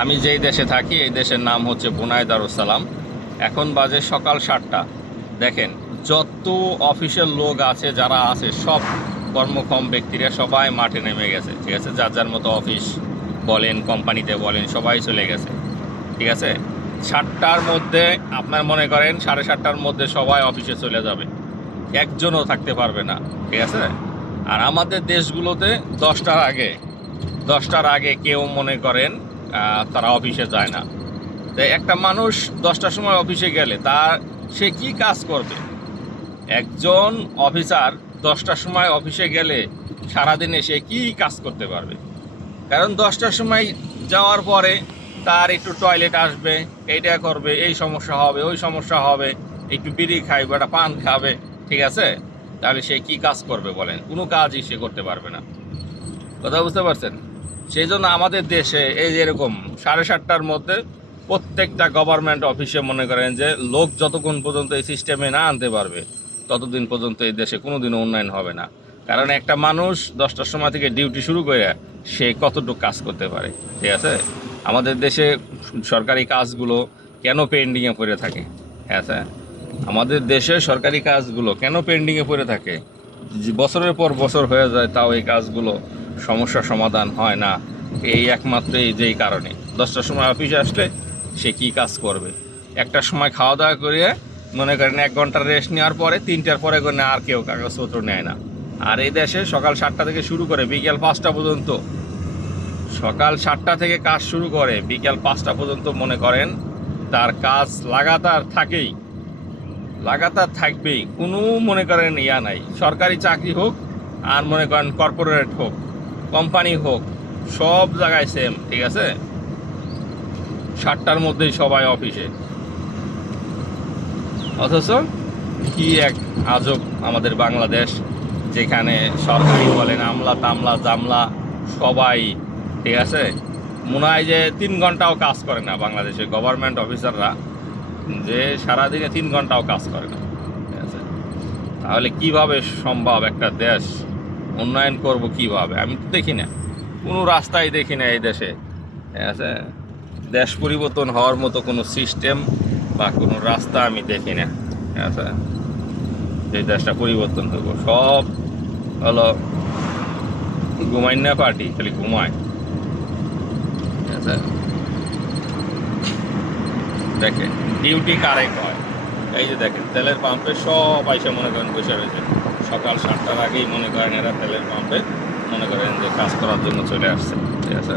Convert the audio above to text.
আমি যেই দেশে থাকি এই দেশের নাম হচ্ছে বুনাই দারুসালাম। এখন বাজে সকাল 7টা। দেখেন, যত অফিসের লোক আছে, যারা আছে সব কর্মক্ষম ব্যক্তিরা সবাই মাঠে নেমে গেছে। ঠিক আছে, যার যার মতো অফিস বলেন, কোম্পানিতে বলেন, সবাই চলে গেছে। ঠিক আছে, 7টার মধ্যে আপনার মনে করেন 7:30টার মধ্যে সবাই অফিসে চলে যাবে, একজনও থাকতে পারবে না। ঠিক আছে, আর আমাদের দেশগুলোতে 10টার আগে কেউ মনে করেন তারা অফিসে যায় না। তো একটা মানুষ 10টার সময় অফিসে গেলে সে কি কাজ করবে? একজন অফিসার 10টার সময় অফিসে গেলে সারাদিনে সে কি কাজ করতে পারবে? কারণ 10টার সময় যাওয়ার পরে তার একটু টয়লেট আসবে, এইটা করবে, এই সমস্যা হবে, ওই সমস্যা হবে, একটু বিড়ি খাই বা একটা পান খাবে। ঠিক আছে, তাহলে সে কি কাজ করবে বলেন? কোনো কাজই সে করতে পারবে না। কথা বুঝতে পারছেন? সেই জন্য আমাদের দেশে এই যে এরকম 7:30টার মধ্যে প্রত্যেকটা গভর্নমেন্ট অফিসে মনে করেন যে লোক যতক্ষণ পর্যন্ত এই সিস্টেমে না আনতে পারবে ততদিন পর্যন্ত এই দেশে কোনোদিনও উন্নয়ন হবে না। কারণ একটা মানুষ 10টার সময় থেকে ডিউটি শুরু করে সে কতটুকু কাজ করতে পারে? ঠিক আছে, আমাদের দেশে সরকারি কাজগুলো কেন পেন্ডিংয়ে পড়ে থাকে? হ্যাঁ স্যার, আমাদের দেশে সরকারি কাজগুলো কেন পেন্ডিংয়ে পড়ে থাকে? বছরের পর বছর হয়ে যায়, তাও এই কাজগুলো সমস্যার সমাধান হয় না। এই একমাত্র এই যেই কারণে 10টার সময় অফিসে আসলে সে কী কাজ করবে? একটার সময় খাওয়া দাওয়া করে মনে করেন 1 ঘন্টা রেস্ট নেওয়ার পরে 3টার পরে করে আর কেউ কাগজপত্র নেয় না। আর এই দেশে সকাল 7টা থেকে শুরু করে বিকেল 5টা পর্যন্ত, সকাল 7টা থেকে কাজ শুরু করে বিকেল 5টা পর্যন্ত মনে করেন তার কাজ লাগাতার থাকবেই। কোনো মনে করেন নাই, সরকারি চাকরি হোক আর মনে করেন কর্পোরেট হোক, কোম্পানি হোক, সব জায়গায় সেম। ঠিক আছে, 7টার মধ্যেই সবাই অফিসে। অথচ কি এক আজব আমাদের বাংলাদেশ, যেখানে সরকারি বলেন আমলা তামলা জামলা সবাই। ঠিক আছে, মনে হয় যে 3 ঘন্টাও কাজ করে না বাংলাদেশের গভর্নমেন্ট অফিসাররা, যে সারাদিনে 3 ঘন্টাও কাজ করে না। ঠিক আছে, তাহলে কিভাবে সম্ভব একটা দেশ উন্নয়ন করব কিভাবে? আমি তো দেখি না, কোনো রাস্তাই দেখি না এই দেশে। ঠিক আছে, দেশ পরিবর্তন হওয়ার মতো কোনো সিস্টেম বা কোনো রাস্তা আমি দেখি না। ঠিক আছে, যে দেশটা পরিবর্তন হইব, সব হলো ঘুমাইনা পার্টি, খালি ঘুমায়। ঠিক আছে, দেখেন ডিউটি কারেক্ট হয়। এই যে দেখেন তেলের পাম্পে সব আইসা মনে করেন বসে রয়েছে, সকাল 7টার আগেই মনে করেন এরা তেলের পাম্পে মনে করেন যে কাজ করার জন্য চলে আসছে। ঠিক আছে,